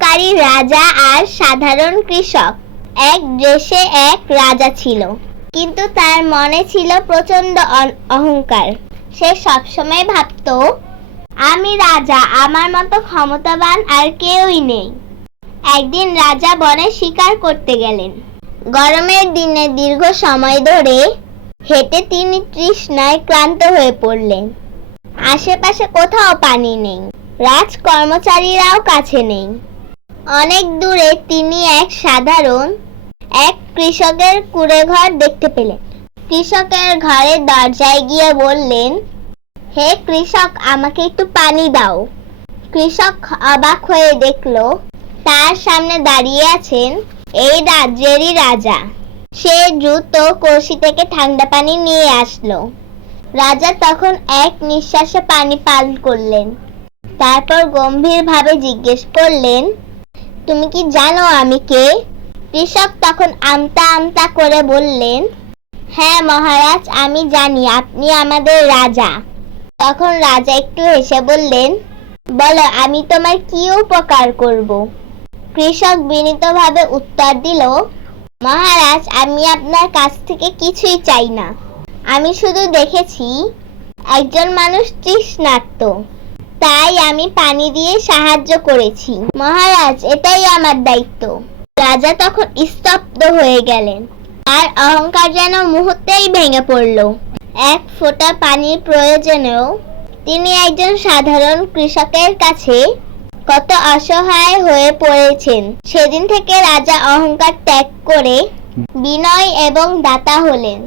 অহংকারী রাজা আর সাধারণ কৃষক। এক দেশে এক রাজা ছিল, কিন্তু তার মনে ছিল প্রচন্ড অহংকার। সে সবসময় ভাবতো, আমি রাজা, আমার মতো ক্ষমতাবান আর কেউই নেই। একদিন রাজা বনে শিকার করতে গেলেন। গরমের দিনে দীর্ঘ সময় ধরে হেঁটে তিনি তৃষ্ণায় ক্লান্ত হয়ে পড়লেন। আশেপাশে কোথাও পানি নেই, রাজ কর্মচারীরাও কাছে নেই। অনেক দূরে তিনি এক সাধারণ কৃষকের কুঁড়েঘর দেখতে পেলেন। কৃষকের ঘরের দরজায় গিয়ে বললেন, হে কৃষক, আমাকে একটু পানি দাও। কৃষক অবাক হয়ে দেখলো তার সামনে দাঁড়িয়ে আছেন এই রাজ্যেরই রাজা। সে দ্রুত কলসি থেকে ঠান্ডা পানি নিয়ে আসলো। রাজা তখন এক নিঃশ্বাসে পানি পান করলেন। তারপর গম্ভীরভাবে জিজ্ঞেস করলেন, তুমি কি জানো আমি কে? কৃষক তখন আমতা আমতা করে বললেন, হ্যাঁ মহারাজ, আমি জানি, আপনি আমাদের রাজা। তখন রাজা একটু হেসে বললেন, বলো, আমি তোমার কি উপকার করব? কৃষক বিনীতভাবে উত্তর দিল, মহারাজ, আমি আপনার কাছ থেকে কিছুই চাই না। আমি শুধু দেখেছি একজন মানুষ তৃষ্ণার্ত, তাই আমি পানি দিয়ে সাহায্য করেছি। মহারাজ, এটাই আমার দায়িত্ব। রাজা তখন স্তব্ধ হয়ে গেলেন। তার অহংকার যেন মুহূর্তেই ভেঙে পড়ল। এক ফোঁটা পানির প্রয়োজনেও তিনি একজন সাধারণ কৃষকের কাছে কত অসহায় হয়ে পড়েছেন। সেদিন থেকে রাজা অহংকার ত্যাগ করে বিনয় এবং দাতা হলেন।